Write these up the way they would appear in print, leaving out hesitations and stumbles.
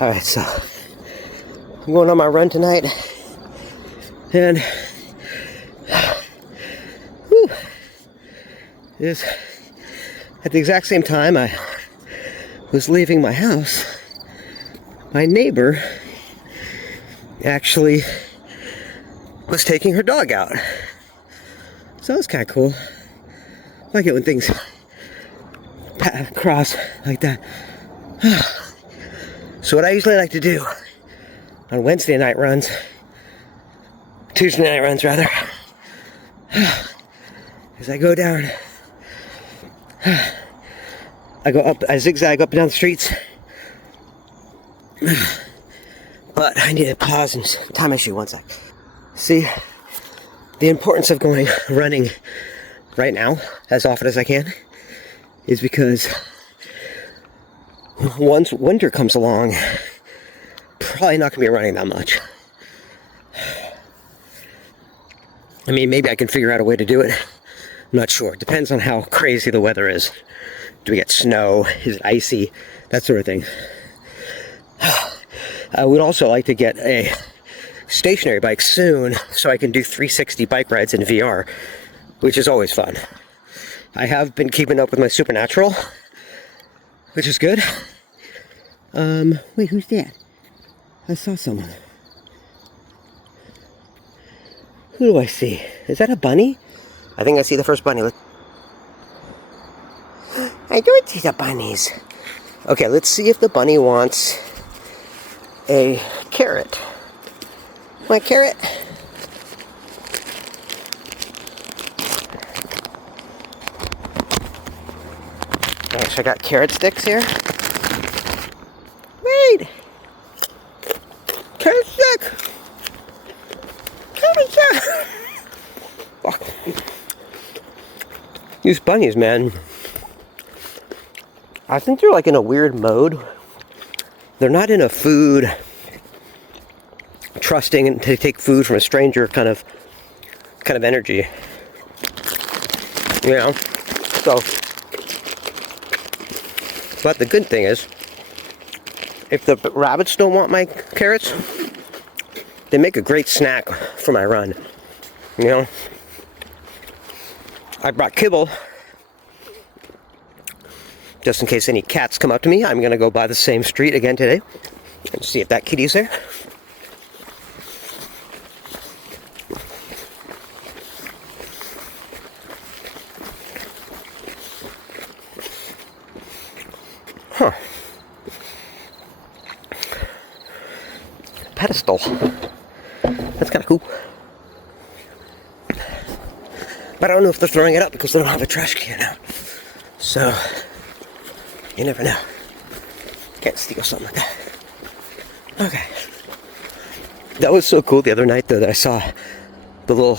Alright, so I'm going on my run tonight, and is at the exact same time I was leaving my house, my neighbor actually was taking her dog out. So it's kind of cool. I like it when things cross like that. So what I usually like to do on Wednesday night runs, Tuesday night runs rather, is I go down, I go up, I zigzag up and down the streets, but I need to pause and tie my shoe one sec. See, the importance of going running right now, as often as I can, is because once winter comes along, probably not going to be running that much. I mean, maybe I can figure out a way to do it. I'm not sure. It depends on how crazy the weather is. Do we get snow? Is it icy? That sort of thing. I would also like to get a stationary bike soon so I can do 360 bike rides in VR, which is always fun. I have been keeping up with my Supernatural, which is good. Wait, who's that? I saw someone. Who do I see? Is that a bunny? I think I see the first bunny. I do see the bunnies. Okay, let's see if the bunny wants a carrot. My carrot? Alright, so I got carrot sticks here. Wait! Carrot stick! Carrot stick! Fuck. These bunnies, man. I think they're like in a weird mode. They're not in a food, trusting and to take food from a stranger kind of energy. You know? So, but the good thing is, if the rabbits don't want my carrots, they make a great snack for my run. You know? I brought kibble. Just in case any cats come up to me, I'm going to go by the same street again today and see if that kitty's there. Huh. Pedestal. That's kind of cool. But I don't know if they're throwing it up because they don't have a trash can now. So, you never know. Can't steal something like that. Okay. That was so cool the other night, though, that I saw the little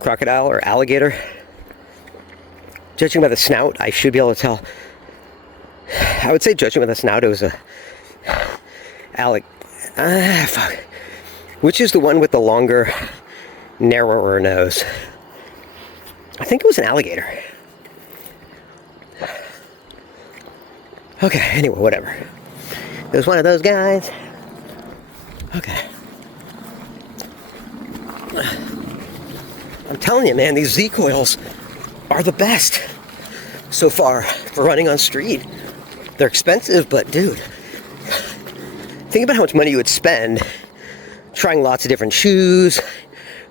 crocodile or alligator. Judging by the snout, I should be able to tell. I would say, judging by the snout, it was a fuck. Which is the one with the longer, narrower nose? I think it was an alligator. Okay, anyway, whatever. It was one of those guys. Okay. I'm telling you, man, these Z-coils are the best so far for running on street. They're expensive, but dude, think about how much money you would spend trying lots of different shoes,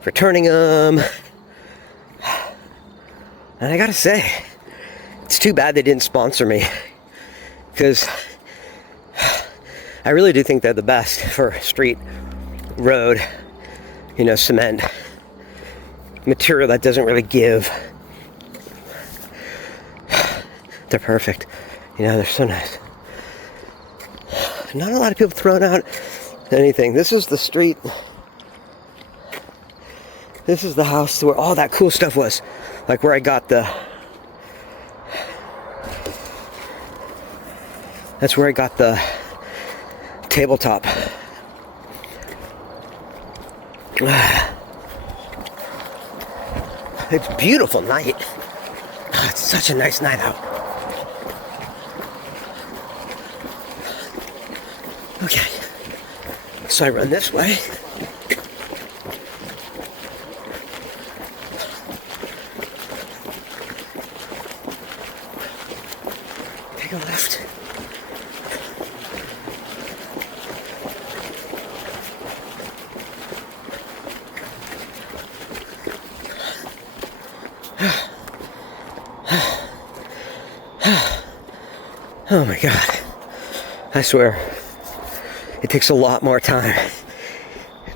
returning them. And I gotta say, it's too bad they didn't sponsor me, because I really do think they're the best for street, road, you know, cement, material that doesn't really give. They're perfect. You know, they're so nice. Not a lot of people throwing out anything. This is the street. This is the house where all that cool stuff was. Like where I got the... That's where I got the tabletop. It's a beautiful night. It's such a nice night out. Okay. So I run this way. Take a left. Oh my God. I swear, it takes a lot more time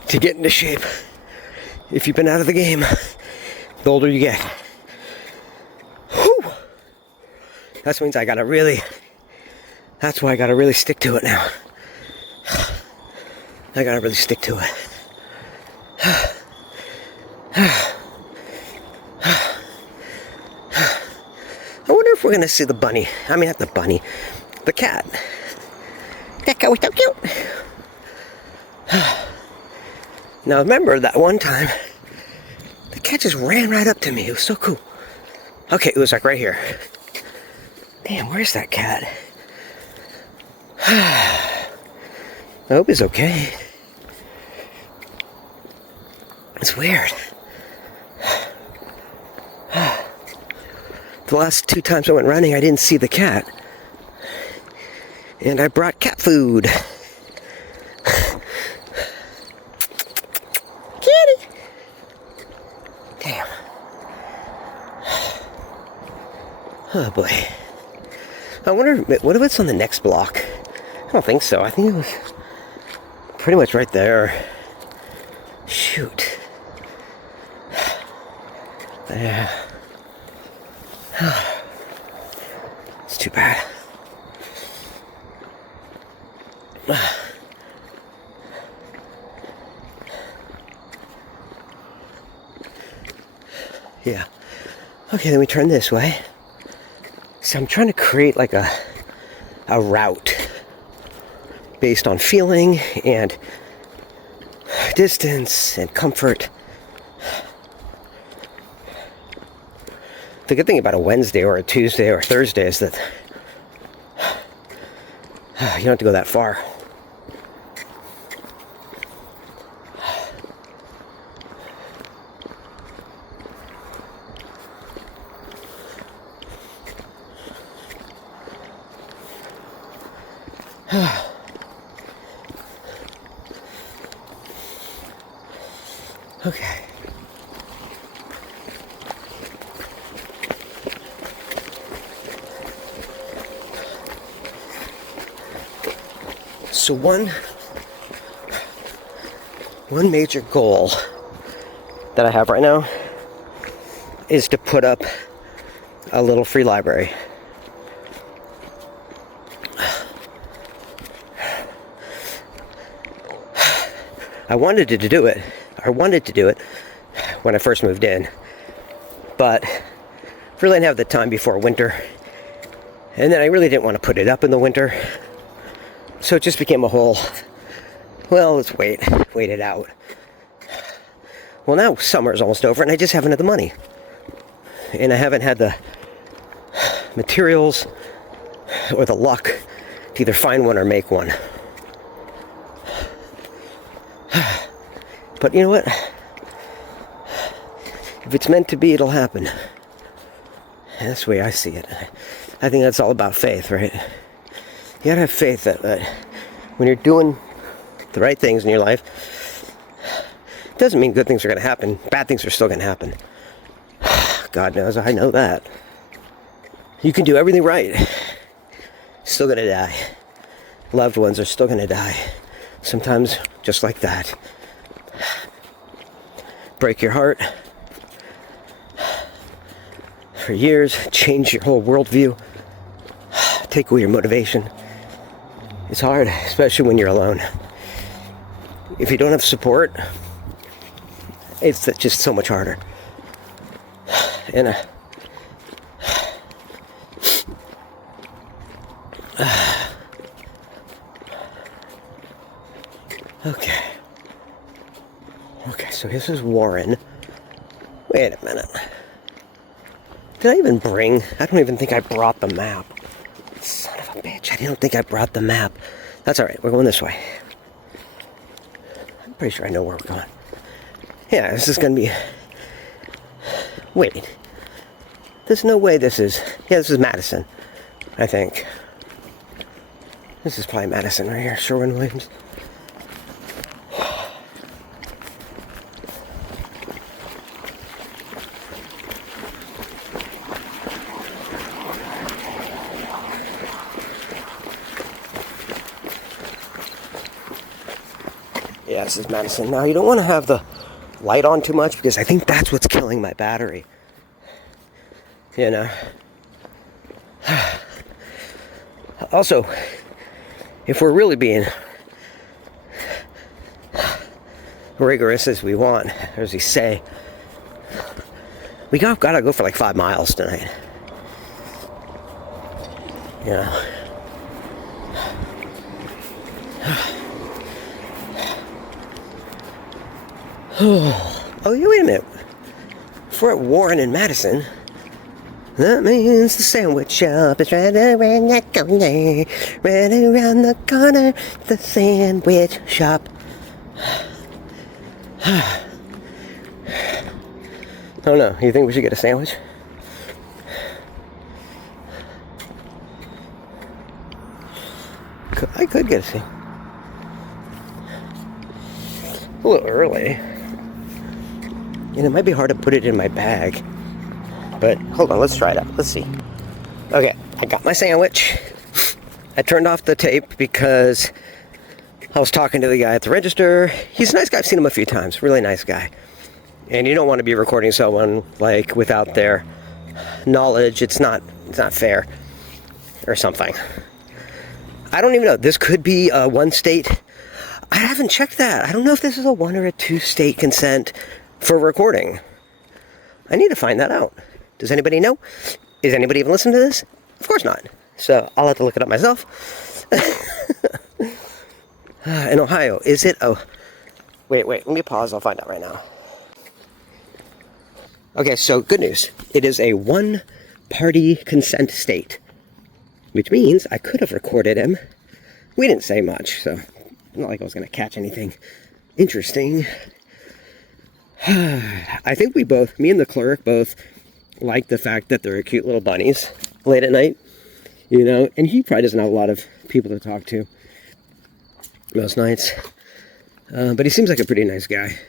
to get into shape. If you've been out of the game, the older you get. Whew. That means I gotta really, that's why I gotta really stick to it now. I gotta really stick to it. I wonder if we're gonna see the bunny. I mean, not the bunny, the cat. That cat was so cute. Now remember that one time, the cat just ran right up to me. It was so cool. Okay, it was like right here. Damn, where's that cat? I hope he's okay. It's weird. The last 2 times I went running, I didn't see the cat. And I brought cat food. Kitty! Damn. Oh boy. I wonder, what if it's on the next block? I don't think so. I think it was pretty much right there. Shoot. Yeah. It's too bad. Yeah. Okay, then we turn this way. So I'm trying to create like a route based on feeling and distance and comfort. The good thing about a Wednesday or a Tuesday or a Thursday is that you don't have to go that far. Okay. So one major goal that I have right now is to put up a little free library. I wanted to do it when I first moved in, but really didn't have the time before winter, and then I really didn't want to put it up in the winter, so it just became a whole, well, let's wait it out. Well, now summer's almost over and I just haven't had the money, and I haven't had the materials or the luck to either find one or make one. But you know what? If it's meant to be, it'll happen. And that's the way I see it. I think that's all about faith, right? You gotta have faith that when you're doing the right things in your life, it doesn't mean good things are gonna happen. Bad things are still gonna happen. God knows, I know that. You can do everything right. Still gonna die. Loved ones are still gonna die. Sometimes just like that. Break your heart for years, change your whole worldview, take away your motivation. It's hard, especially when you're alone. If you don't have support, it's just so much harder. And Okay, so this is Warren. Wait a minute. Did I even bring... I don't even think I brought the map. Son of a bitch, I don't think I brought the map. That's all right. We're going this way. I'm pretty sure I know where we're going. Yeah, this is going to be... Wait. There's no way this is... Yeah, this is Madison, I think. This is probably Madison right here. Sherwin-Williams. Yeah, this is Madison. Now, you don't want to have the light on too much because I think that's what's killing my battery. You know. Also, if we're really being rigorous as we want, or as we say, we gotta go for like 5 miles tonight. You know. Oh, yeah, wait a minute. If we're at Warren and Madison, that means the sandwich shop is right around that corner. Right around the corner, the sandwich shop. Oh no, you think we should get a sandwich? I could get a sandwich. A little early. And it might be hard to put it in my bag. But hold on, let's try it out. Let's see. Okay, I got my sandwich. I turned off the tape because I was talking to the guy at the register. He's a nice guy. I've seen him a few times. Really nice guy. And you don't want to be recording someone like without their knowledge. It's not fair or something. I don't even know. This could be one state. I haven't checked that. I don't know if this is a 1 or a 2 state consent for recording. I need to find that out. Does anybody know? Is anybody even listening to this? Of course not. So I'll have to look it up myself. In Ohio, is it? Oh, wait, let me pause. I'll find out right now. Okay, so good news. It is a 1-party consent state, which means I could have recorded him. We didn't say much, so not like I was going to catch anything interesting. I think we both, me and the clerk, both like the fact that there are cute little bunnies late at night, you know, and he probably doesn't have a lot of people to talk to most nights, but he seems like a pretty nice guy.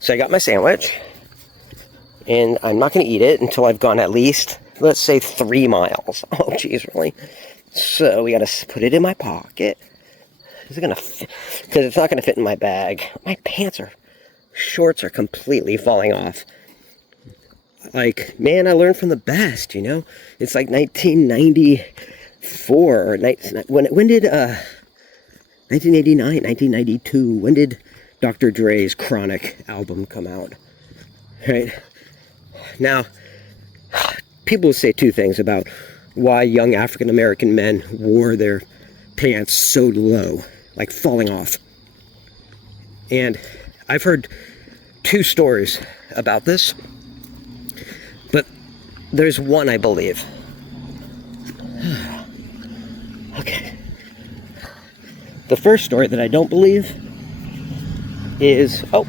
So I got my sandwich, and I'm not going to eat it until I've gone at least, let's say, 3 miles. Oh, geez, really? So we got to put it in my pocket. Is it going to fit? Because it's not going to fit in my bag. My shorts are completely falling off. Like, man, I learned from the best, you know? It's like 1994, or when did, 1989, 1992, when did Dr. Dre's Chronic album come out? Right? Now, people say 2 things about why young African-American men wore their pants so low, like falling off. And I've heard 2 stories about this, but there's one I believe. Okay. The first story that I don't believe is... Oh.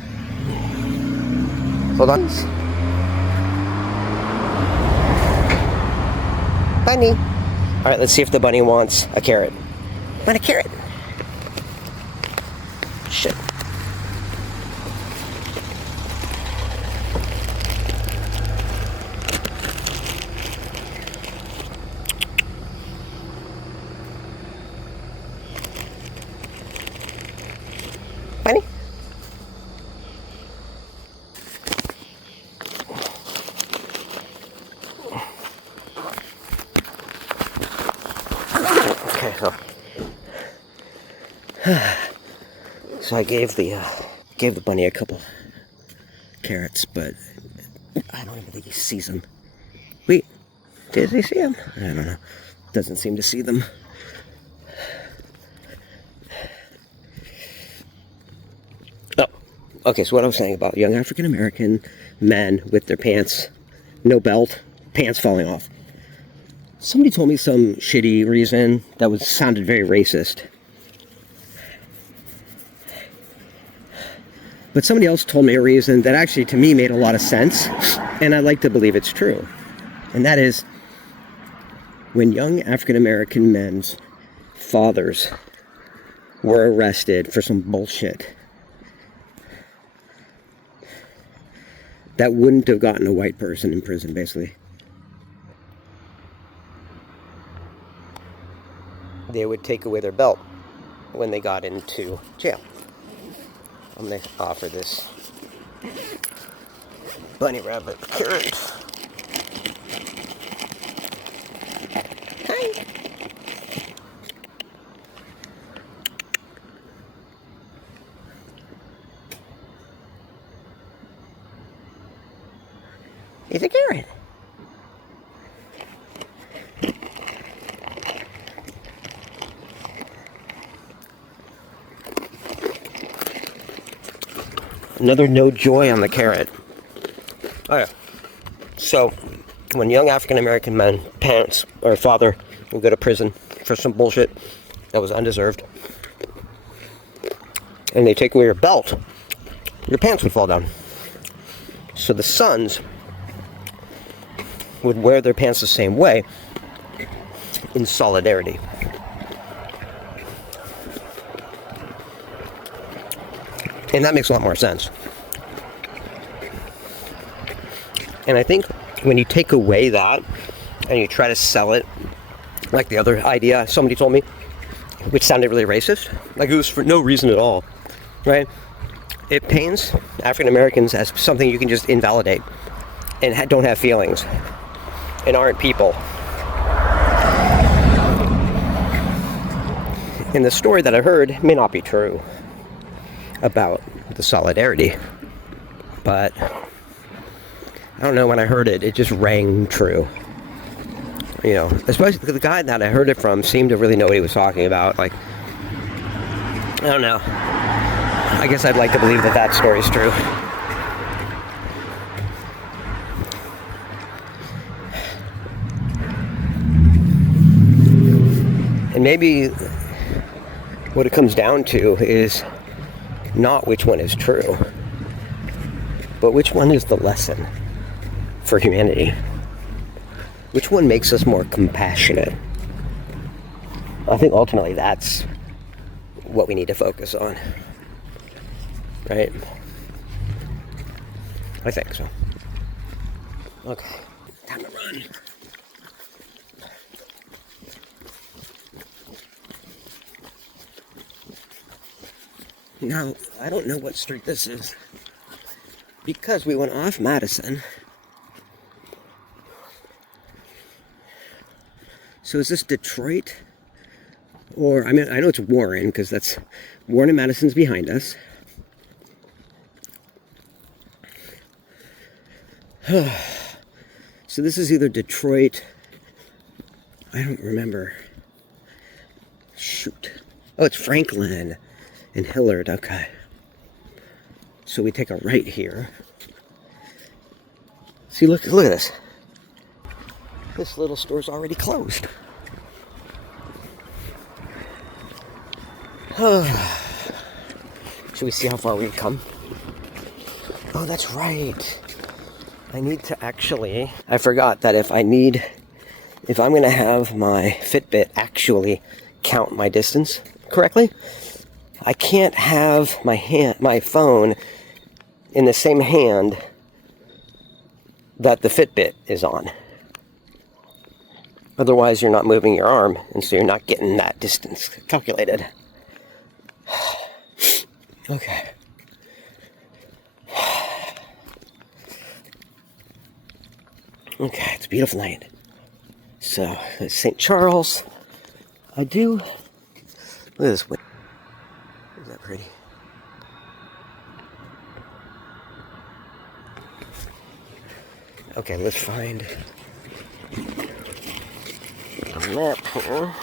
Hold on. Bunny. All right, let's see if the bunny wants a carrot. Want a carrot? Shit. Bunny? Okay, so I gave the bunny a couple carrots, but I don't even think he sees them. Wait, did he see them? I don't know. Doesn't seem to see them. Oh, okay, so what I was saying about young African-American men with their pants, no belt, pants falling off. Somebody told me some shitty reason that sounded very racist. But somebody else told me a reason that actually to me made a lot of sense, and I like to believe it's true. And that is, when young African American men's fathers were arrested for some bullshit that wouldn't have gotten a white person in prison, basically, they would take away their belt when they got into jail. I'm going to offer this bunny rabbit carrot. Hi. It's a carrot. Another no joy on the carrot. Oh yeah. So, when young African American men, parents or father would go to prison for some bullshit that was undeserved, and they take away your belt, your pants would fall down. So the sons would wear their pants the same way in solidarity. And that makes a lot more sense. And I think when you take away that and you try to sell it like the other idea somebody told me, which sounded really racist, like it was for no reason at all, right? It paints African Americans as something you can just invalidate and don't have feelings and aren't people. And the story that I heard may not be true about the solidarity, but I don't know, when I heard it, it just rang true. You know, especially the guy that I heard it from seemed to really know what he was talking about. Like, I don't know. I guess I'd like to believe that that story's true. And maybe what it comes down to is not which one is true, but which one is the lesson for humanity. Which one makes us more compassionate? I think ultimately that's what we need to focus on. Right? I think so. Okay, time to run. Now, I don't know what street this is, because we went off Madison. So is this Detroit? Or, I mean, I know it's Warren, because that's Warren and Madison's behind us. So this is either Detroit, I don't remember. Shoot. Oh, it's Franklin and Hillard, okay. So we take a right here. See, look at this. This little store's already closed. Should we see how far we've come? Oh, that's right. I need to actually, I forgot that if I'm going to have my Fitbit actually count my distance correctly, I can't have my phone in the same hand that the Fitbit is on. Otherwise, you're not moving your arm, and so you're not getting that distance calculated. Okay. Okay, it's a beautiful night. So, it's St. Charles. I do. Look at this. Isn't that pretty? Okay, let's find a map here.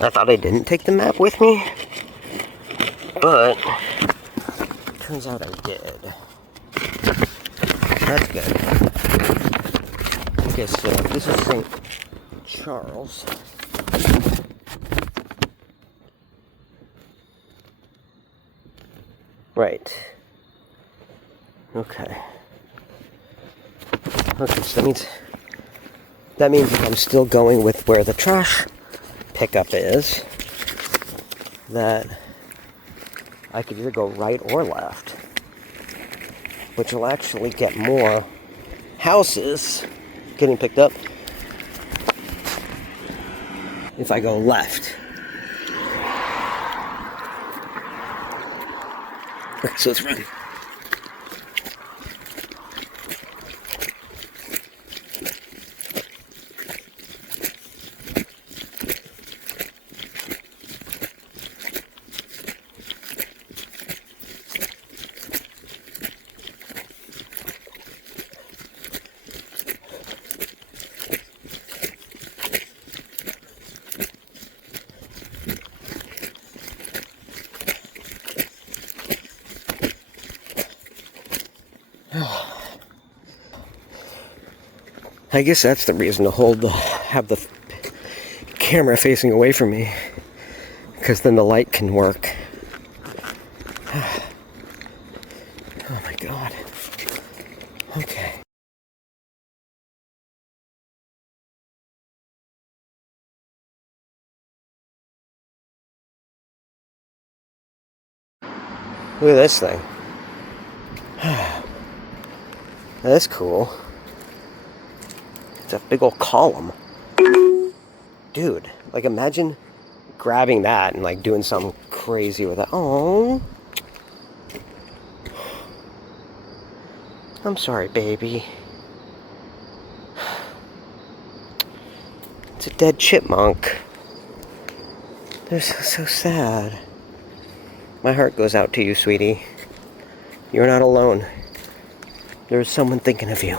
I thought I didn't take the map with me, but turns out I did. That's good. Okay, so this is St. Charles. Right. Okay. Okay, so that means if I'm still going with where the trash pickup is, that I could either go right or left, which will actually get more houses getting picked up if I go left. Okay, so let's run. I guess that's the reason to have the camera facing away from me, because then the light can work. Oh my God. Okay. Look at this thing. That's cool. It's a big old column. Dude, like imagine grabbing that and like doing something crazy with it. Oh. I'm sorry, baby. It's a dead chipmunk. They're so sad. My heart goes out to you, sweetie. You're not alone. There's someone thinking of you.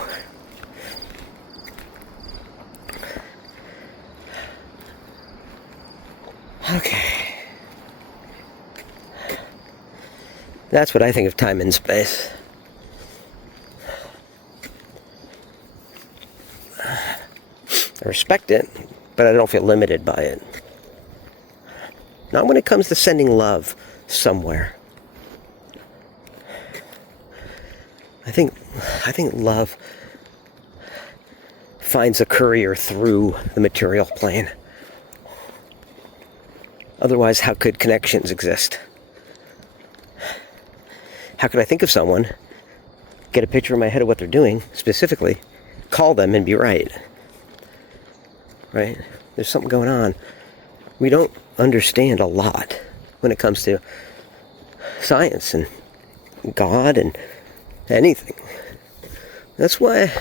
Okay. That's what I think of time and space. I respect it, but I don't feel limited by it. Not when it comes to sending love somewhere. I think love finds a courier through the material plane. Otherwise, how could connections exist? How could I think of someone, get a picture in my head of what they're doing, specifically, call them and be right? Right? There's something going on. We don't understand a lot when it comes to science and God and anything. That's why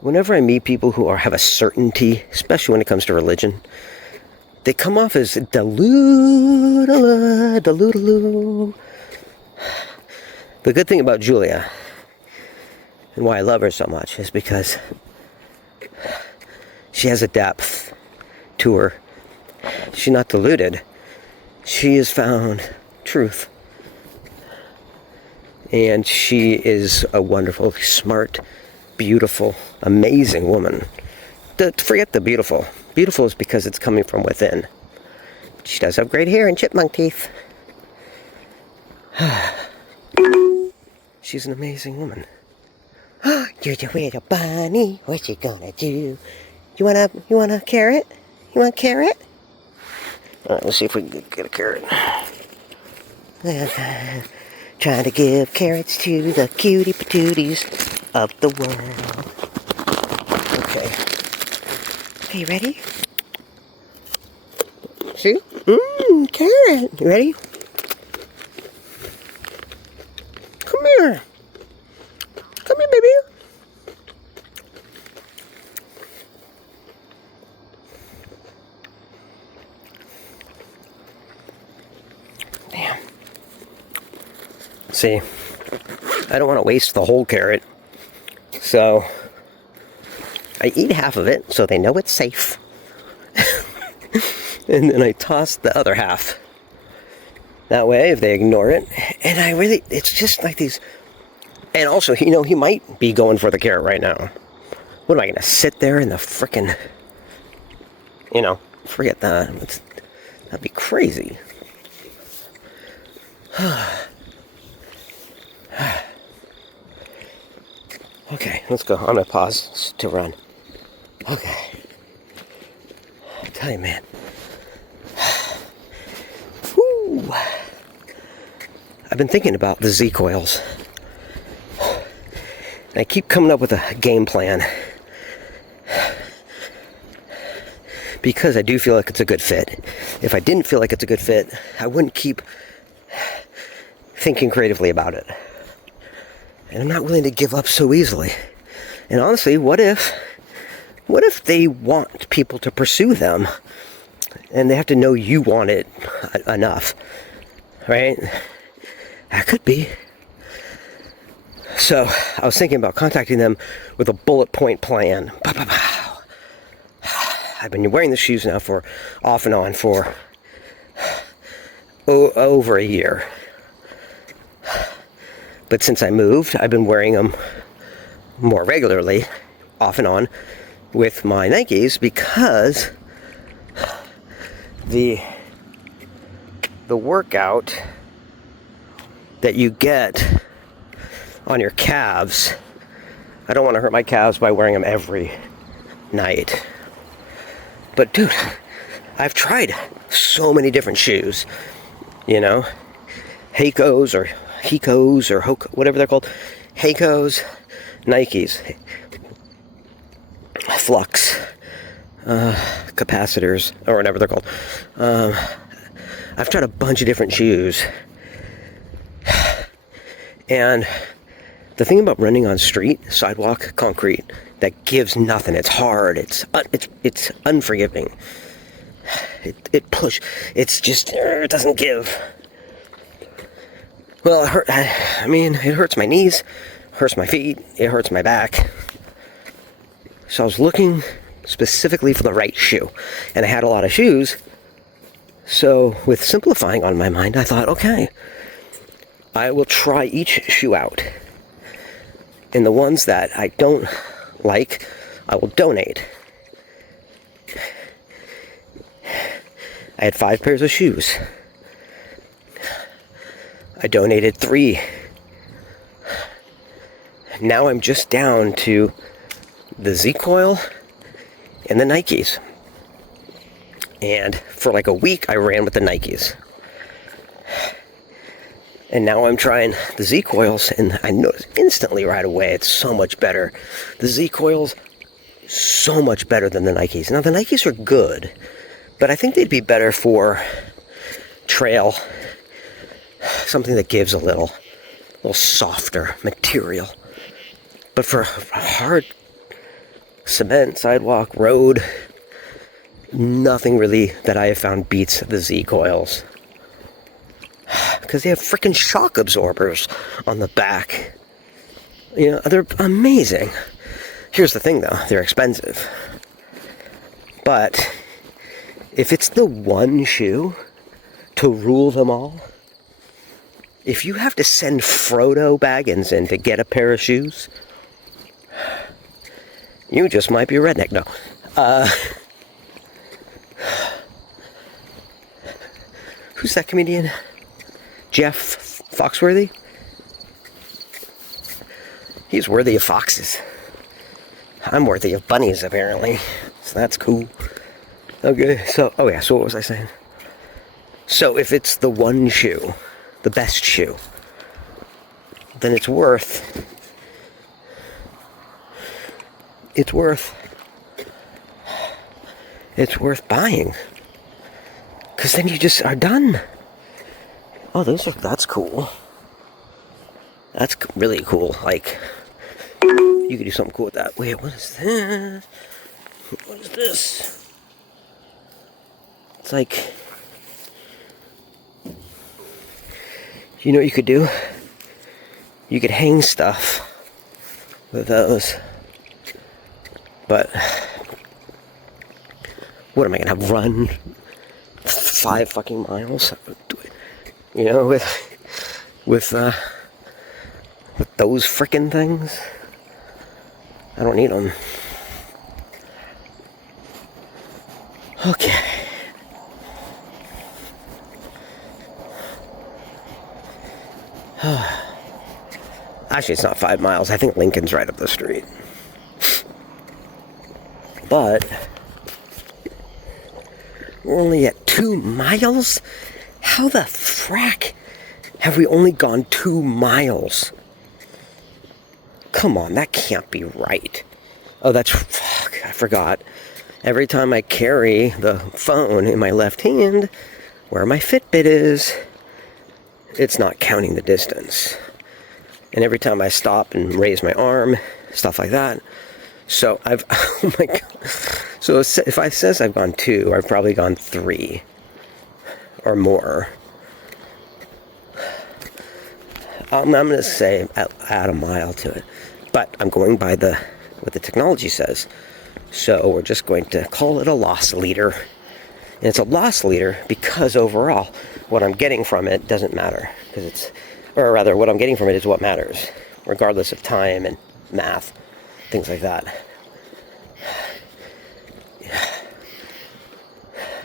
whenever I meet people who have a certainty, especially when it comes to religion, they come off as deludaloo. The good thing about Julia, and why I love her so much, is because she has a depth to her. She's not deluded. She has found truth. And she is a wonderful, smart, beautiful, amazing woman. Forget the beautiful. Beautiful is because it's coming from within. She does have great hair and chipmunk teeth. She's an amazing woman. You're the little bunny. What you gonna do? You want a carrot? You want a carrot? All right, let's see if we can get a carrot. Trying to give carrots to the cutie patooties of the world. Okay. Okay, you ready? See? Carrot. You ready? Come here. Come here, baby. Damn. See, I don't want to waste the whole carrot, so I eat half of it so they know it's safe. And then I toss the other half. That way, if they ignore it, and it's just like these And also, you know, he might be going for the carrot right now. What am I going to sit there in the frickin', you know, forget that. That'd be crazy. Okay, let's go. I'm going to pause to run. Okay. I tell you, man. Whew. I've been thinking about the Z coils. And I keep coming up with a game plan. Because I do feel like it's a good fit. If I didn't feel like it's a good fit, I wouldn't keep thinking creatively about it. And I'm not willing to give up so easily. And honestly, what if they want people to pursue them and they have to know you want it enough, right? That could be. So I was thinking about contacting them with a bullet point plan. I've been wearing the shoes now for off and on for over a year. But since I moved, I've been wearing them more regularly, off and on, with my Nikes because the workout that you get on your calves, I don't want to hurt my calves by wearing them every night. But dude, I've tried so many different shoes, you know, Heikos or whatever they're called, Heikos, Nikes, Flux, capacitors, or whatever they're called. I've tried a bunch of different shoes. And the thing about running on street, sidewalk, concrete, that gives nothing. It's hard. It's unforgiving. It doesn't give. Well, it hurts my knees, hurts my feet, it hurts my back. So I was looking specifically for the right shoe, and I had a lot of shoes. So with simplifying on my mind, I thought, okay, I will try each shoe out. And the ones that I don't like, I will donate. I had 5 pairs of shoes. I donated 3. Now I'm just down to the Z coil and the Nikes. And for like a week, I ran with the Nikes. And now I'm trying the Z coils, and I noticed instantly right away it's so much better. The Z coils, so much better than the Nikes. Now the Nikes are good, but I think they'd be better for trail, something that gives a little softer material. But for hard cement, sidewalk, road, nothing really that I have found beats the Z coils. Because they have freaking shock absorbers on the back. You know, they're amazing. Here's the thing though, they're expensive. But if it's the one shoe to rule them all, if you have to send Frodo Baggins in to get a pair of shoes, you just might be a redneck. No. Who's that comedian? Jeff Foxworthy? He's worthy of foxes. I'm worthy of bunnies, apparently. So that's cool. Okay, so what was I saying? So if it's the one shoe, the best shoe, then it's worth buying. Because then you just are done. Oh, that's cool. That's really cool. Like, you could do something cool with that. Wait, what is that? What is this? It's like, you know what you could do? You could hang stuff with those. But what am I gonna have, run 5 fucking miles? You know, with with those frickin' things. I don't need them. Okay. Actually, it's not 5 miles. I think Lincoln's right up the street. But we're only at 2 miles? How the frack have we only gone 2 miles? Come on, that can't be right. Oh, fuck, I forgot. Every time I carry the phone in my left hand, where my Fitbit is, it's not counting the distance. And every time I stop and raise my arm, stuff like that. So oh my God. So if I says I've gone 2, I've probably gone 3 or more. I'm going to say add a mile to it. But I'm going by what the technology says. So we're just going to call it a loss leader. And it's a loss leader because overall, what I'm getting from it doesn't matter. Or rather, what I'm getting from it is what matters, regardless of time and math, things like that.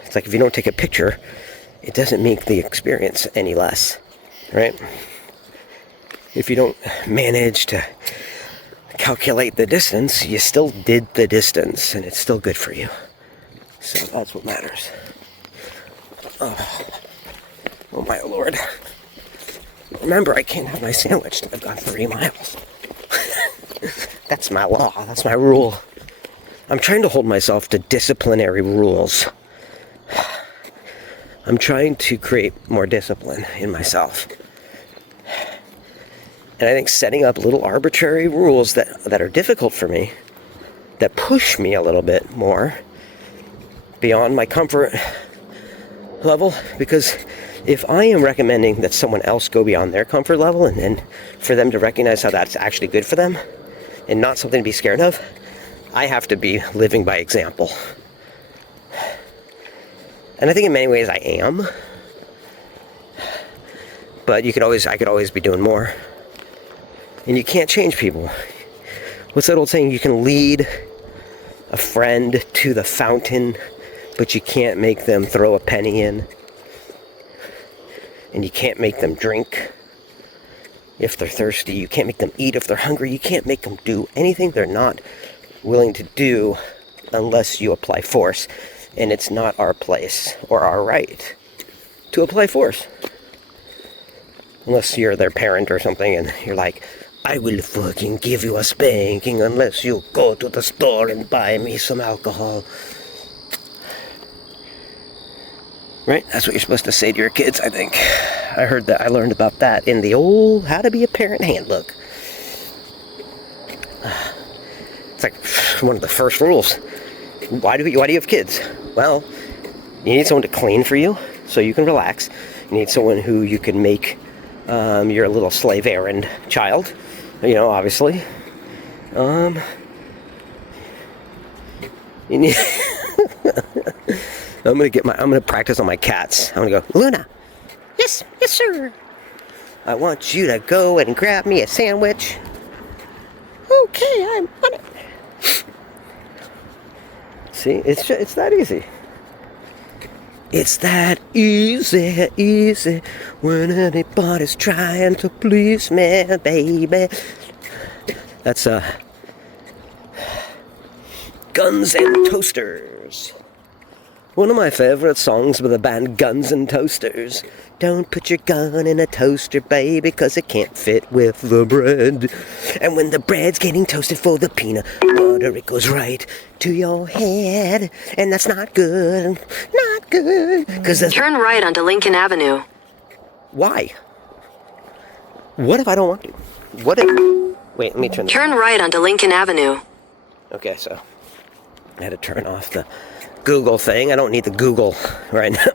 It's like if you don't take a picture, it doesn't make the experience any less, right? If you don't manage to calculate the distance, you still did the distance, and it's still good for you. So that's what matters. Oh my Lord. Remember, I can't have my sandwich till I've gone 3 miles. That's my law. That's my rule. I'm trying to hold myself to disciplinary rules. I'm trying to create more discipline in myself. And I think setting up little arbitrary rules that are difficult for me, that push me a little bit more beyond my comfort level, because if I am recommending that someone else go beyond their comfort level and for them to recognize how that's actually good for them and not something to be scared of, I have to be living by example. And I think in many ways I am, but I could always be doing more. And you can't change people. What's that old saying? You can lead a friend to the fountain, but you can't make them throw a penny in. And you can't make them drink if they're thirsty. You can't make them eat if they're hungry. You can't make them do anything they're not willing to do unless you apply force. And it's not our place or our right to apply force. Unless you're their parent or something and you're like, I will fucking give you a spanking unless you go to the store and buy me some alcohol. Right? That's what you're supposed to say to your kids, I think. I learned about that in the old How to Be a Parent handbook. It's like one of the first rules. Why do you have kids? Well, you need someone to clean for you so you can relax. You need someone who you can make your little slave errand child. Obviously. You need I'm gonna practice on my cats. I'm gonna go, Luna. Yes, sir. I want you to go and grab me a sandwich. Okay, I'm on it. See, it's that easy. It's that easy when anybody's trying to please me, baby. That's Guns and Toasters. One of my favorite songs by the band Guns and Toasters. Don't put your gun in a toaster, baby, 'cause it can't fit with the bread. And when the bread's getting toasted for the peanut butter, it goes right to your head. And that's not good. Not good. 'Cause turn right onto Lincoln Avenue. Why? What if I don't want to? What if... Wait, let me turn this Turn right onto Lincoln Avenue. Okay, so I had to turn off the Google thing. I don't need the Google right now.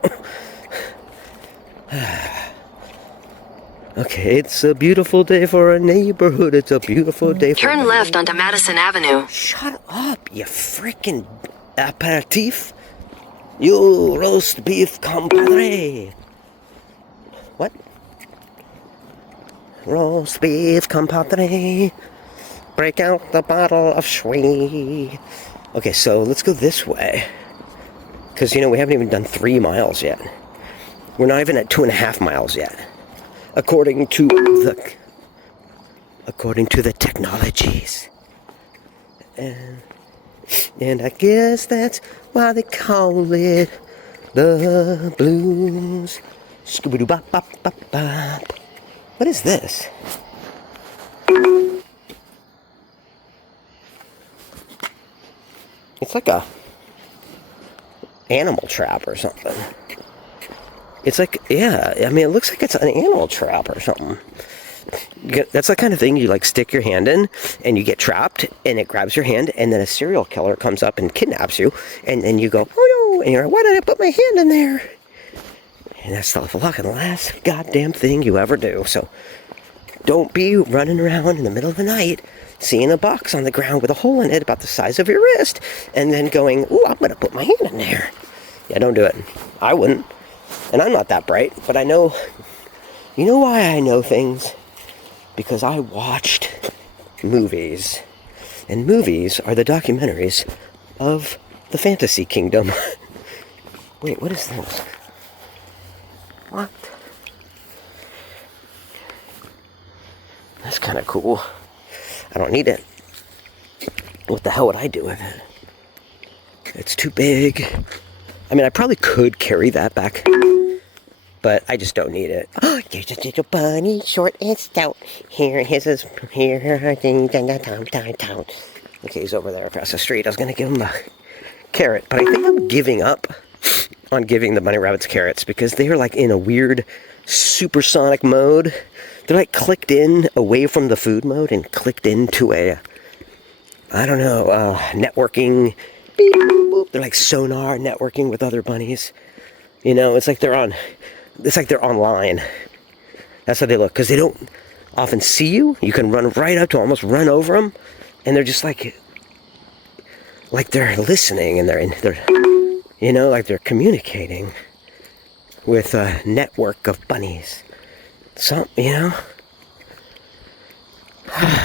Okay, it's a beautiful day for a neighborhood. It's a beautiful day for... Turn left onto Madison Avenue. Shut up, you freaking aperitif. You roast beef compadre. What? roast beef compadre. Break out the bottle of sweet. Okay, so let's go this way. Because, you know, we haven't even done 3 miles yet. We're not even at 2.5 miles yet. According to the technologies. And I guess that's why they call it the blues. Scooby-Doo-bop-bop-bop-bop. What is this? It's like a animal trap or something. It's like, yeah, I mean, it looks like it's an animal trap or something. That's the kind of thing you like stick your hand in and you get trapped and it grabs your hand and then a serial killer comes up and kidnaps you and then you go, oh no, and you're like, why did I put my hand in there? And that's the fucking last goddamn thing you ever do. So don't be running around in the middle of the night seeing a box on the ground with a hole in it about the size of your wrist and then going, ooh, I'm gonna put my hand in there. Yeah, don't do it. I wouldn't. And I'm not that bright, but I know, you know why I know things? Because I watched movies. And movies are the documentaries of the fantasy kingdom. Wait, what is this? What? That's kind of cool. I don't need it. What the hell would I do with it? It's too big. I mean, I probably could carry that back, but I just don't need it. Oh, there's a little bunny, short and stout. Here, his here, ding, ding, ding, ding, ding. Okay, he's over there across the street. I was gonna give him a carrot, but I think I'm giving up on giving the bunny rabbits carrots because they are like in a weird supersonic mode. They're like clicked in away from the food mode and clicked into a, I don't know, networking. Beep, boop, boop. They're like sonar networking with other bunnies. You know, it's like they're online. That's how they look, because they don't often see you. You can run right up to them, almost run over them, and they're just like they're listening and they're you know, like they're communicating with a network of bunnies. You know?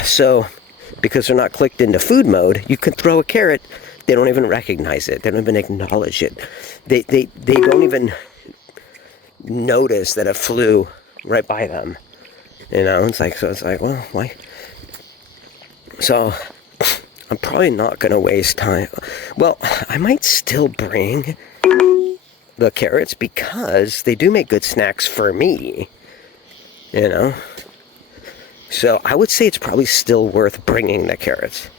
So, because they're not clicked into food mode, you can throw a carrot, they don't even recognize it. They don't even acknowledge it. They don't even notice that it flew right by them. You know, it's like, well, why? So, I'm probably not going to waste time. Well, I might still bring the carrots because they do make good snacks for me. You know? So, I would say it's probably still worth bringing the carrots.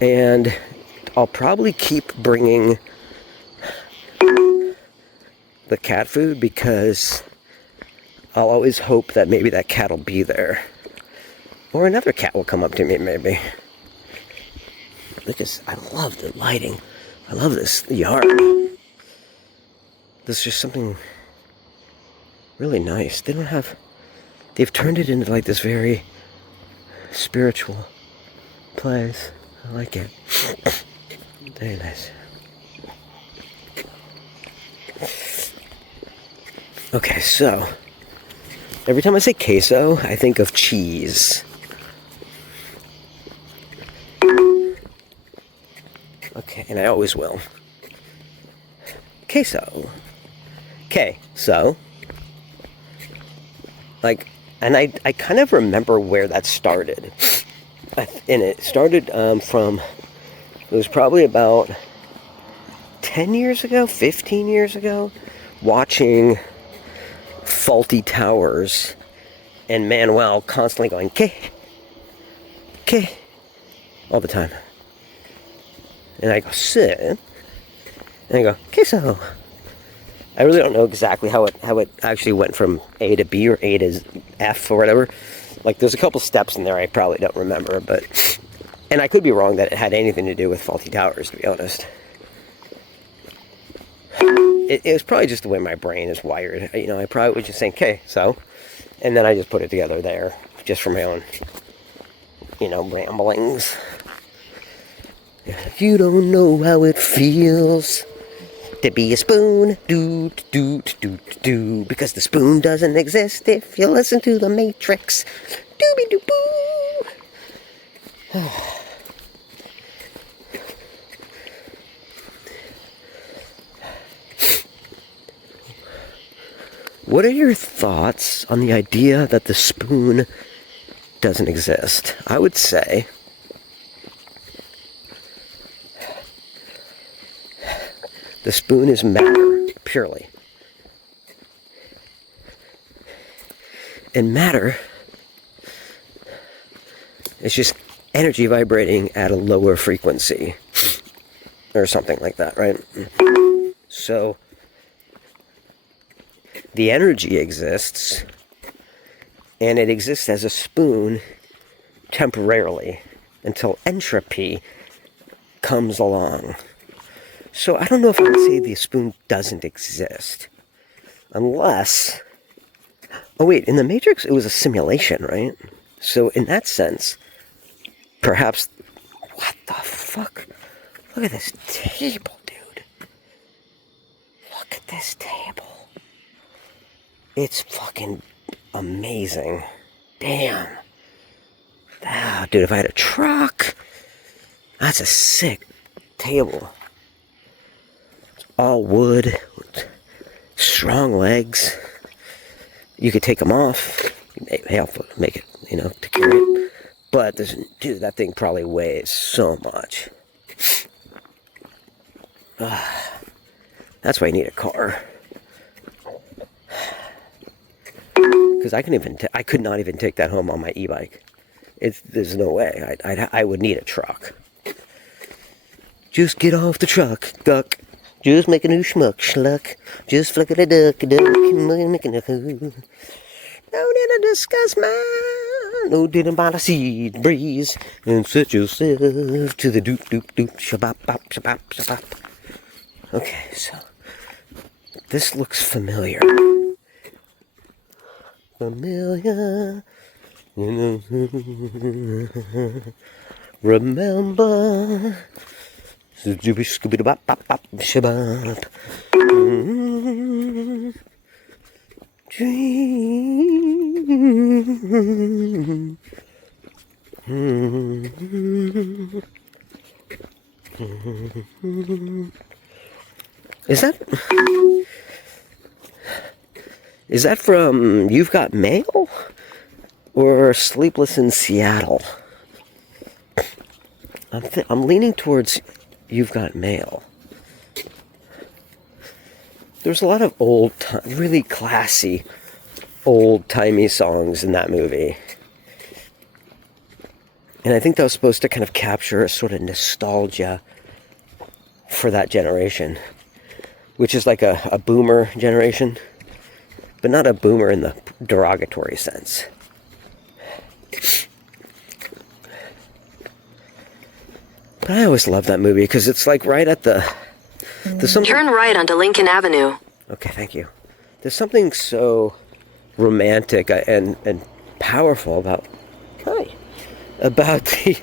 And I'll probably keep bringing the cat food because I'll always hope that maybe that cat will be there. Or another cat will come up to me, maybe. I love the lighting. I love this yard. There's just something really nice. They've turned it into like this very spiritual place. I like it. Very nice. Okay, so every time I say queso, I think of cheese. Okay, and I always will. Queso. Okay, so and I kind of remember where that started. And it started it was probably about 10 years ago, 15 years ago, watching Faulty Towers and Manuel constantly going, "K," all the time. And I go, "Sit," and I go, "Queso." I really don't know exactly how it actually went from A to B or A to F or whatever. Like, there's a couple steps in there I probably don't remember, and I could be wrong that it had anything to do with Faulty Towers, to be honest. It was probably just the way my brain is wired. You know, I probably was just saying, "Okay, so," and then I just put it together there, just for my own, you know, ramblings. You don't know how it feels to be a spoon. Do, do, do, do, do. Because the spoon doesn't exist if you listen to the Matrix. Dooby-doo-boo. What are your thoughts on the idea that the spoon doesn't exist? I would say the spoon is matter, purely. And matter is just energy vibrating at a lower frequency. Or something like that, right? So the energy exists, and it exists as a spoon temporarily until entropy comes along. So I don't know if I would say the spoon doesn't exist. Unless... Oh wait, in the Matrix it was a simulation, right? So in that sense, perhaps... What the fuck? Look at this table, dude. Look at this table. It's fucking amazing. Damn. Ah, dude, if I had a truck, that's a sick table. It's all wood, strong legs. You could take them off. I'll make it, to carry it. But, dude, that thing probably weighs so much. That's why you need a car. Because I could not even take that home on my e-bike. There's no way. I would need a truck. Just get off the truck, duck. Just make a new schluck. Just flick it a duck, making a hoo. No need to discuss mine. No didn't buy the seed breeze. And set yourself to the doop doop doop shabop bop shabop shabop. Okay, so this looks familiar. Familiar. Remember. Scooby bop bop bop shabop. Dream. Is that from You've Got Mail? Or Sleepless in Seattle? I'm leaning towards You've Got Mail. There's a lot of really classy, old-timey songs in that movie. And I think that was supposed to kind of capture a sort of nostalgia for that generation. Which is like a boomer generation. But not a boomer in the derogatory sense. But I always love that movie because it's like right at the... Turn right onto Lincoln Avenue. Okay, thank you. There's something so romantic and powerful about the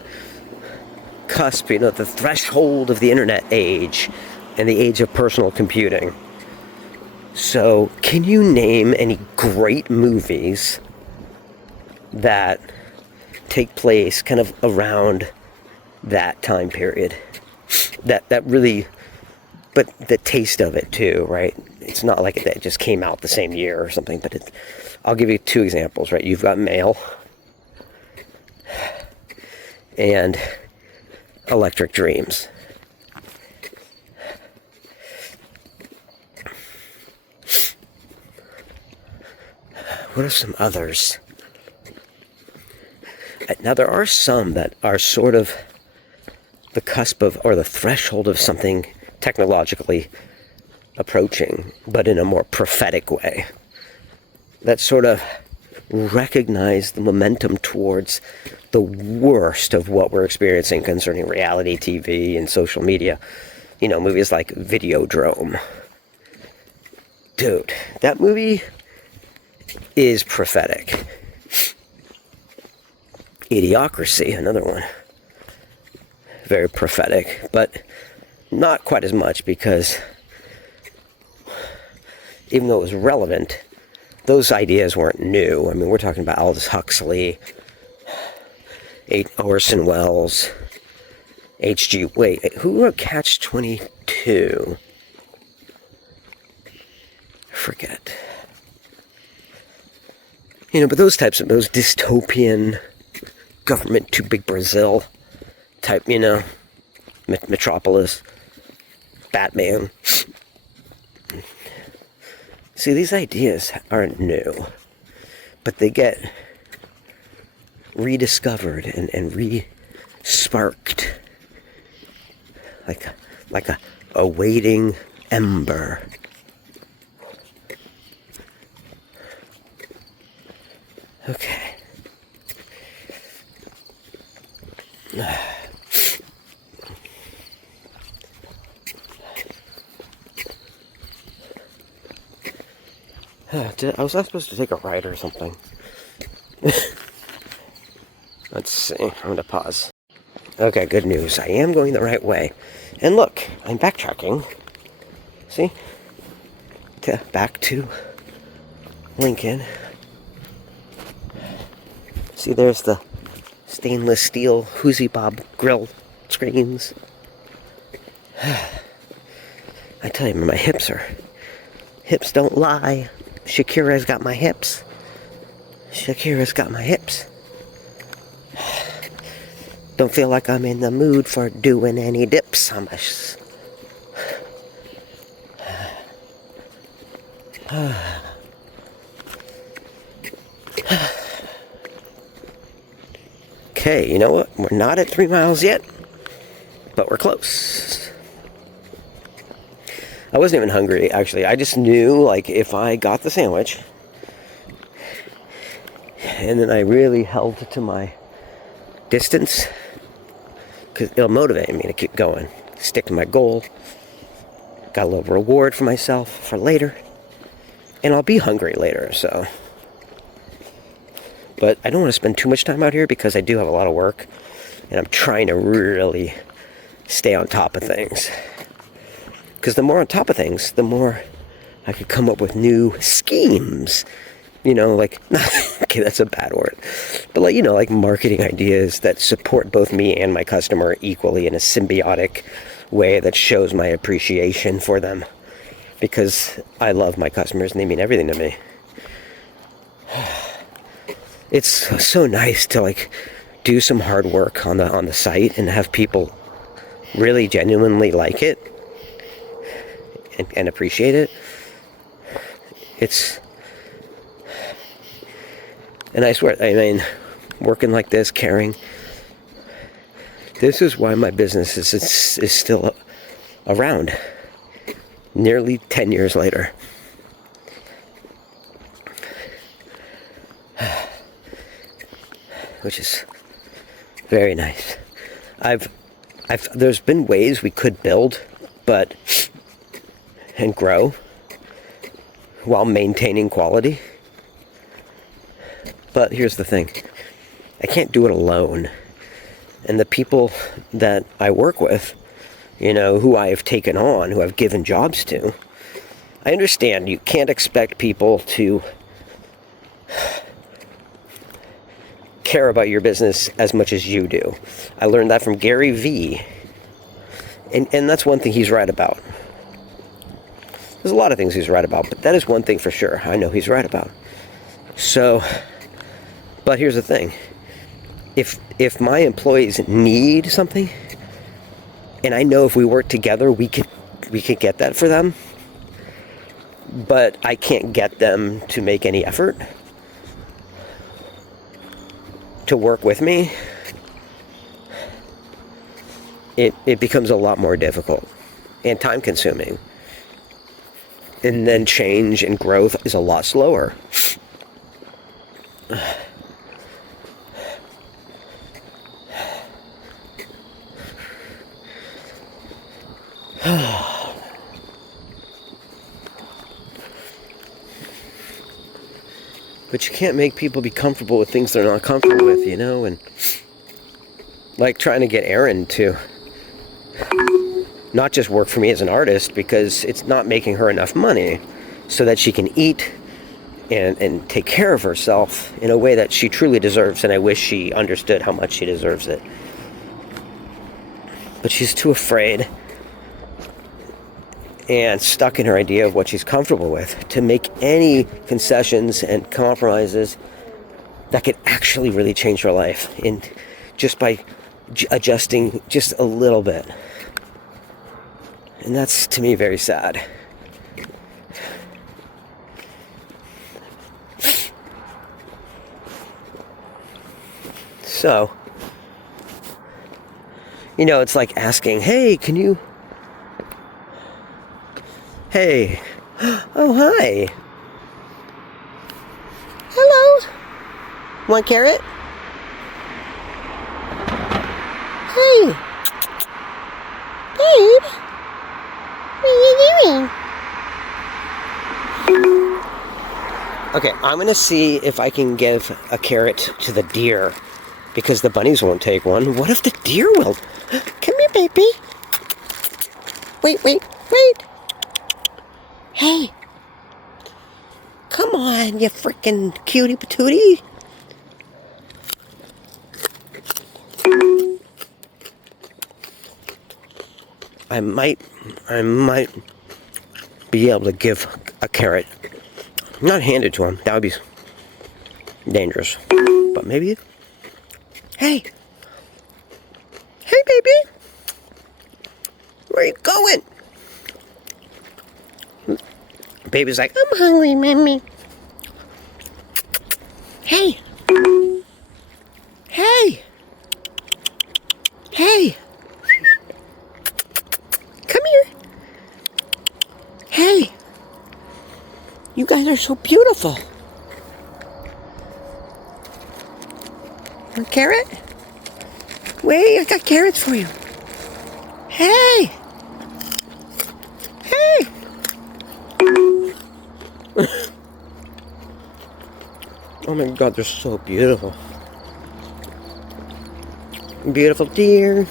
cusp, the threshold of the internet age and the age of personal computing. So, can you name any great movies that take place kind of around that time period? That really, but the taste of it too, right? It's not like it just came out the same year or something, but I'll give you two examples, right? You've Got Mail and Electric Dreams. What are some others? Now, there are some that are sort of the cusp of, or the threshold of something technologically approaching, but in a more prophetic way. That sort of recognize the momentum towards the worst of what we're experiencing concerning reality TV and social media. Movies like Videodrome. Dude, that movie is prophetic. Idiocracy, another one. Very prophetic, but not quite as much because even though it was relevant, those ideas weren't new. I mean, we're talking about Aldous Huxley, Orson Welles, who wrote Catch-22? I forget. But those dystopian government too big Brazil type, Metropolis, Batman. See, these ideas aren't new, but they get rediscovered and re-sparked like a waiting ember. Okay. Was I supposed to take a ride or something? Let's see. I'm going to pause. Okay, good news. I am going the right way. And look, I'm backtracking. See? Back to Lincoln. See, there's the stainless steel Whoozy Bob grill screens. I tell you, my hips don't lie. Shakira's got my hips. Shakira's got my hips. Don't feel like I'm in the mood for doing any dips. Okay, you know what? We're not at 3 miles yet, but we're close. I wasn't even hungry, actually. I just knew, like, if I got the sandwich, and then I really held to my distance, because it'll motivate me to keep going, stick to my goal, got a little reward for myself for later, and I'll be hungry later, so. But I don't want to spend too much time out here because I do have a lot of work, and I'm trying to really stay on top of things. Because the more on top of things, the more I could come up with new schemes. Okay, that's a bad word. But like marketing ideas that support both me and my customer equally in a symbiotic way that shows my appreciation for them. Because I love my customers and they mean everything to me. It's so nice to do some hard work on the site and have people really genuinely like it and appreciate it. And I swear, working like this, caring, this is why my business is still around nearly 10 years later. Which is very nice. There's been ways we could build, and grow while maintaining quality. But here's the thing. I can't do it alone. And the people that I work with, who I have taken on, who I've given jobs to, I understand you can't expect people to care about your business as much as you do. I learned that from Gary Vee. And that's one thing he's right about. There's a lot of things he's right about, but that is one thing for sure I know he's right about. So, but here's the thing. If my employees need something, and I know if we work together, we could get that for them, but I can't get them to make any effort to work with me, it becomes a lot more difficult and time consuming. And then change and growth is a lot slower. But you can't make people be comfortable with things they're not comfortable with, and like trying to get Erin to not just work for me as an artist because it's not making her enough money. so that she can eat and take care of herself in a way that she truly deserves, and I wish she understood how much she deserves it. But she's too afraid and stuck in her idea of what she's comfortable with to make any concessions and compromises that could actually really change her life, just by adjusting just a little bit. And that's, to me, very sad. So, it's like asking, hey, hey, oh, hi. Hello. Want carrot? Hey. Babe. What are you doing? Okay, I'm going to see if I can give a carrot to the deer, because the bunnies won't take one. What if the deer will? Come here, baby. Wait. Hey. Come on, you freaking cutie patootie. I might be able to give a carrot. Not hand it to him. That would be dangerous. But maybe. Hey. Hey, baby. Where are you going? Baby's like, I'm hungry, Mommy. Hey. Hey. Hey. Come here. Hey. You guys are so beautiful. Want a carrot? Wait, I got carrots for you. Hey. Hey. Oh my God, they're so beautiful. Beautiful deer.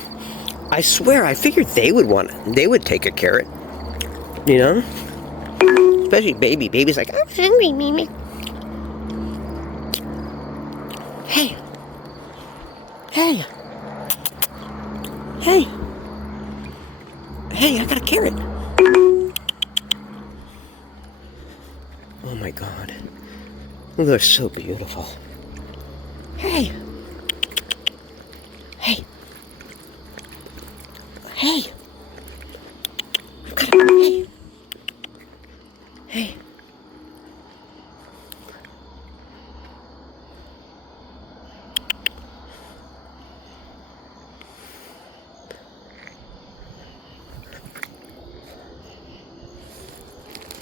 I swear, I figured they would take a carrot. Especially baby. Baby's like, I'm hungry, Mimi. Hey. Hey. Hey. Hey, I got a carrot. Oh my God. Oh, they're so beautiful. Hey. Hey. Hey. Hey. Hey.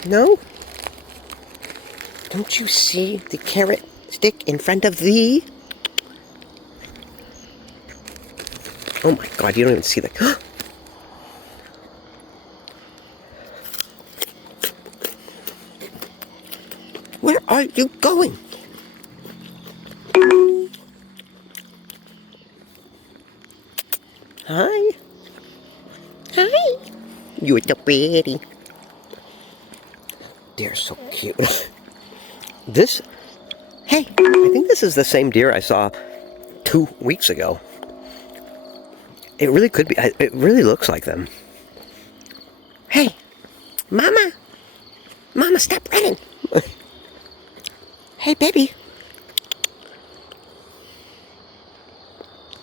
No? Don't you see the carrot stick in front of thee? Oh my God, you don't even see the... Where are you going? Hi. Hi. You're so pretty. They're so cute. Hey, I think this is the same deer I saw 2 weeks ago. It really could be. It really looks like them. Hey, Mama. Mama, stop running. Hey, baby.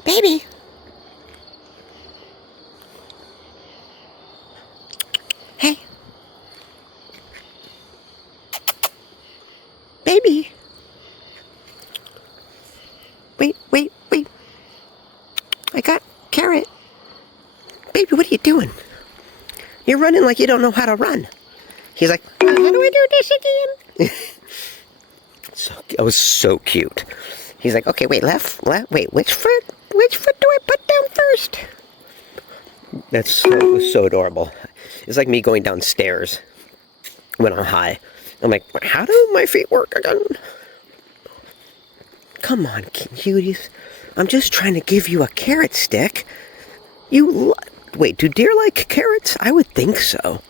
Baby. Hey. Baby. Wait. I got carrot. Baby, what are you doing? You're running like you don't know how to run. He's like, how do I do this again? That was so cute. He's like, okay, wait, left, wait, which foot do I put down first? That's so adorable. It's like me going downstairs when I'm high. I'm like, how do my feet work again? Come on, cuties. I'm just trying to give you a carrot stick. Wait, do deer like carrots? I would think so.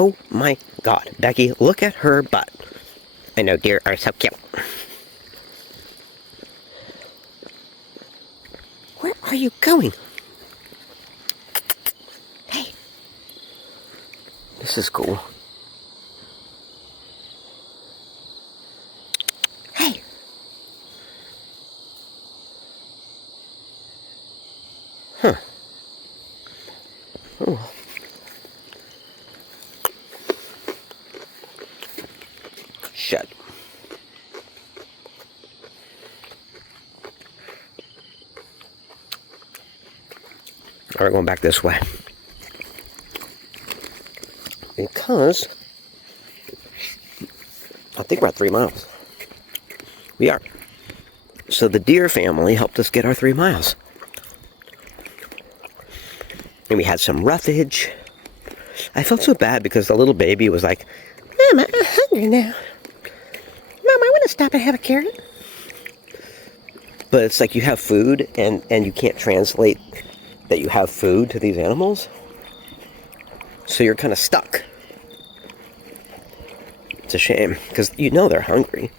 Oh my God. Becky, look at her butt. I know, deer are so cute. Where are you going? Hey. This is cool. Hey. Huh. Oh. Shit. All right, going back this way. Because I think we're at 3 miles. We are. So the deer family helped us get our 3 miles. And we had some roughage. I felt so bad because the little baby was like, Mama, I'm hungry now. Mom, I want to stop and have a carrot. But it's like you have food and you can't translate that you have food to these animals. So you're kind of stuck. It's a shame because you know they're hungry.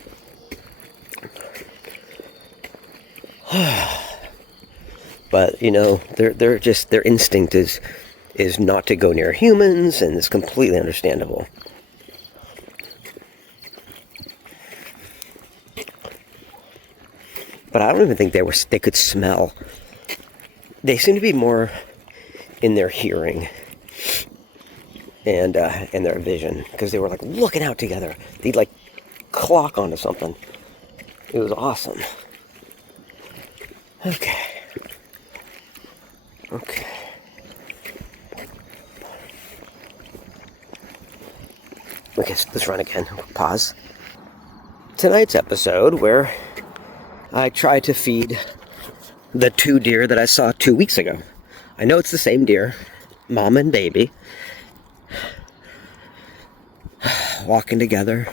But you know, they're just, their instinct is not to go near humans, and it's completely understandable. But I don't even think they could smell. They seem to be more in their hearing and in their vision, because they were like looking out together. They'd like clock onto something. It was awesome. Okay. Okay, let's run again. Pause. Tonight's episode, where I try to feed the 2 deer that I saw 2 weeks ago. I know it's the same deer, mom and baby, walking together.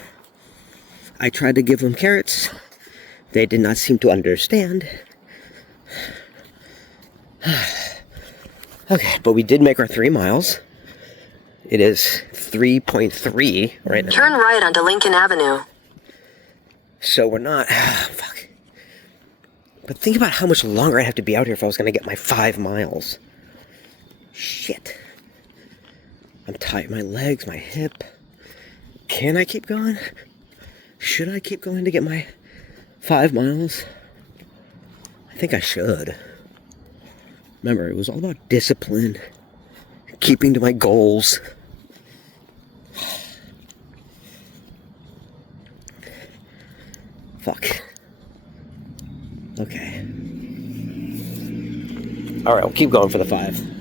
I tried to give them carrots. They did not seem to understand. Okay, but we did make our 3 miles. It is 3.3 right now. Turn right onto Lincoln Avenue. So we're not... fuck. But think about how much longer I'd have to be out here if I was going to get my 5 miles. Shit. I'm tight. My legs, my hip. Can I keep going? Should I keep going to get my 5 miles? I think I should. Remember, it was all about discipline, keeping to my goals. Fuck. Okay. Alright, we'll keep going for the 5.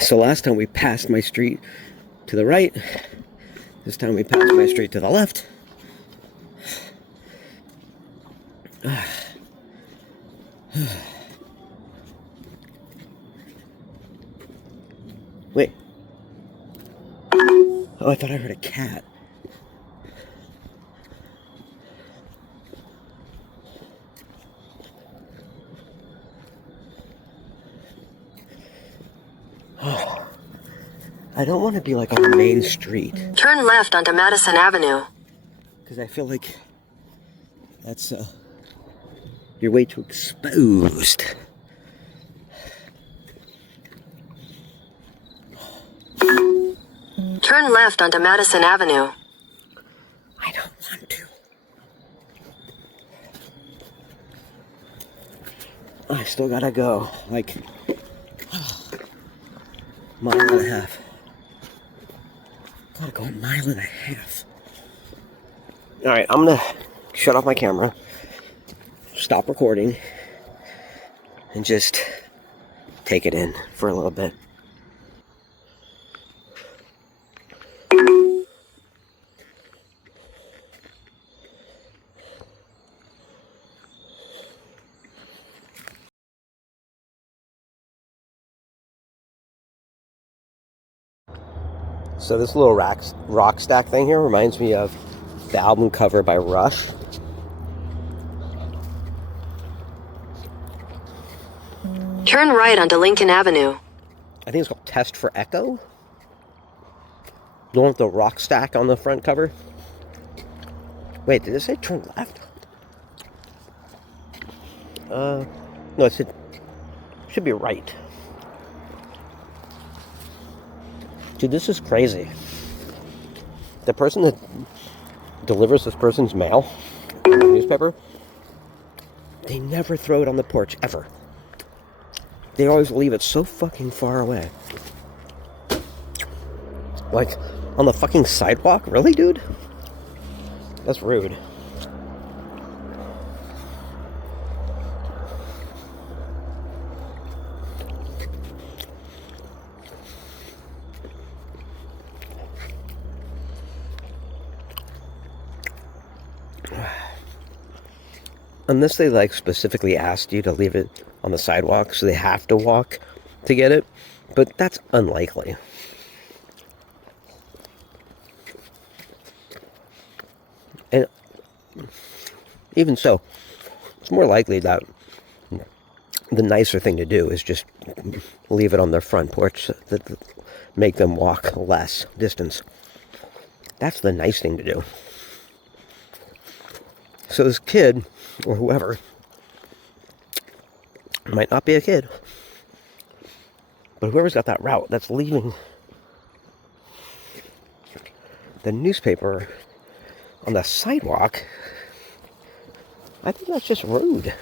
So last time we passed my street to the right. This time we passed my street to the left. Wait. Oh, I thought I heard a cat. Oh. I don't want to be like on the main street. Turn left onto Madison Avenue. Because I feel like that's, you're way too exposed. Turn left onto Madison Avenue. I don't want to. I still gotta go, like, mile and a half. Gotta go a mile and a half. Alright, I'm gonna shut off my camera, stop recording, and just take it in for a little bit. So this little rock stack thing here reminds me of the album cover by Rush. Turn right onto Lincoln Avenue. I think it's called Test for Echo. The one with the rock stack on the front cover. Wait, did it say turn left? No, it said should be right. Dude, this is crazy. The person that delivers this person's mail, newspaper, they never throw it on the porch, ever. They always leave it so fucking far away. Like, on the fucking sidewalk? Really, dude? That's rude. Unless they, like, specifically asked you to leave it on the sidewalk, so they have to walk to get it. But that's unlikely. And even so, it's more likely that the nicer thing to do is just leave it on their front porch, that make them walk less distance. That's the nice thing to do. So this kid, or whoever, might not be a kid, but whoever's got that route that's leaving the newspaper on the sidewalk, I think that's just rude.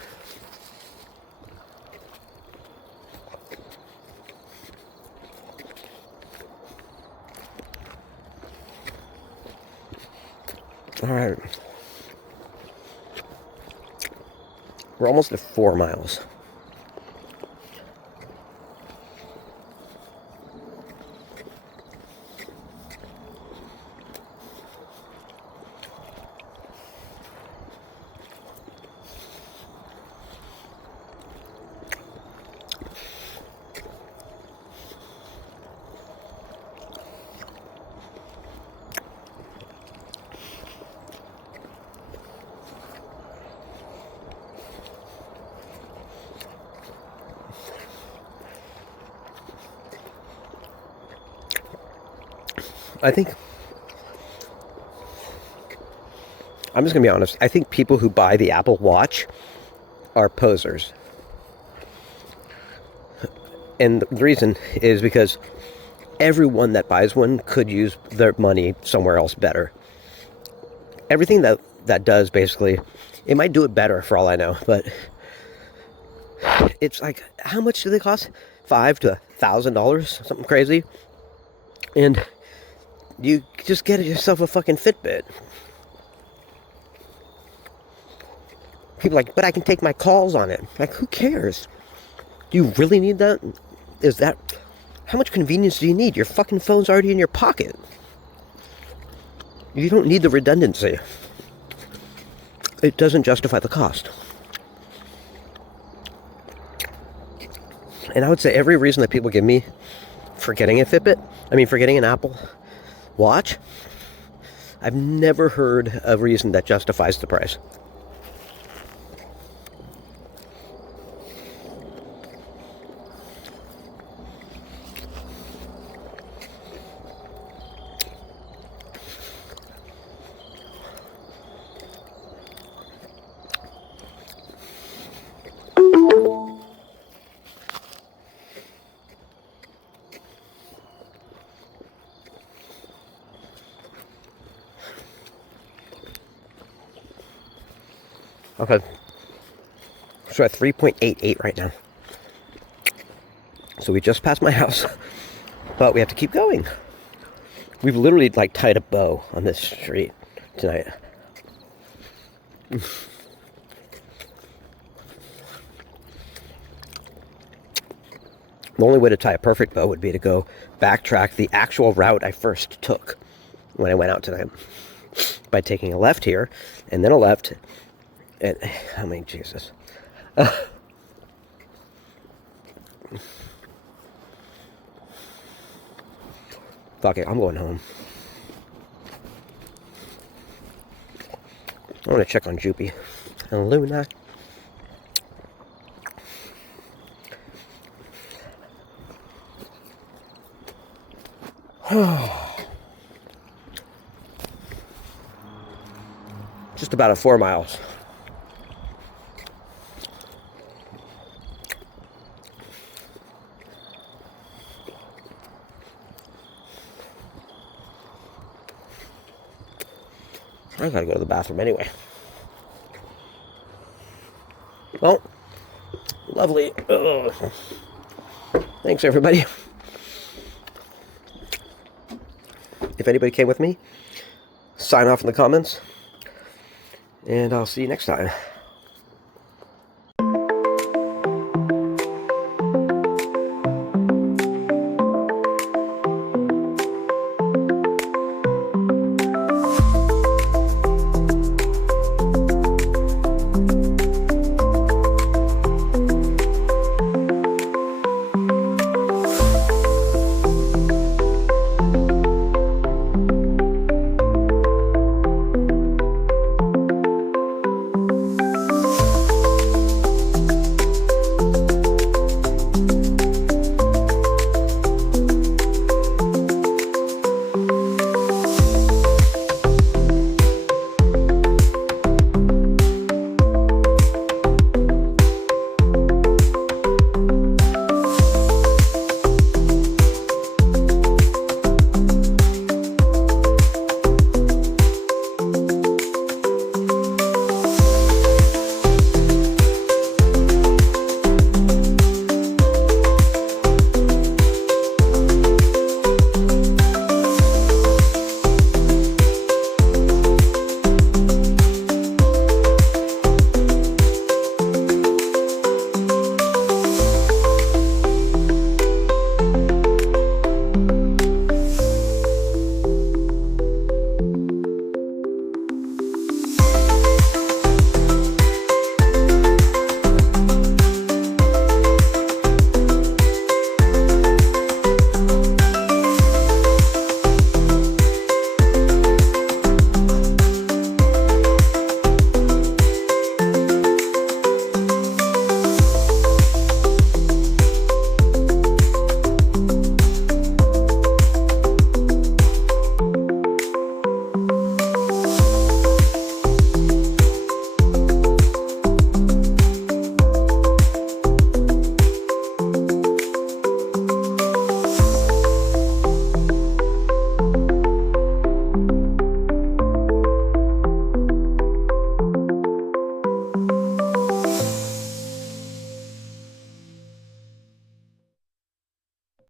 All right. We're almost at 4 miles. I think, I'm just going to be honest, I think people who buy the Apple Watch are posers. And the reason is because everyone that buys one could use their money somewhere else better. Everything that does, basically, it might do it better for all I know, but it's like, how much do they cost? $500 to $1,000, something crazy. And you just get yourself a fucking Fitbit. People are like, but I can take my calls on it. Like, who cares? Do you really need that? Is that... How much convenience do you need? Your fucking phone's already in your pocket. You don't need the redundancy. It doesn't justify the cost. And I would say every reason that people give me for getting a Fitbit, for getting an Apple Watch, I've never heard a reason that justifies the price. Okay, so at 3.88 right now. So we just passed my house, but we have to keep going. We've literally like tied a bow on this street tonight. The only way to tie a perfect bow would be to go backtrack the actual route I first took when I went out tonight, by taking a left here and then a left. And Jesus. Fuck it, I'm going home. I want to check on Joopy and Luna. Just about 4 miles. I gotta go to the bathroom anyway. Well, lovely. Ugh. Thanks, everybody. If anybody came with me, sign off in the comments. And I'll see you next time.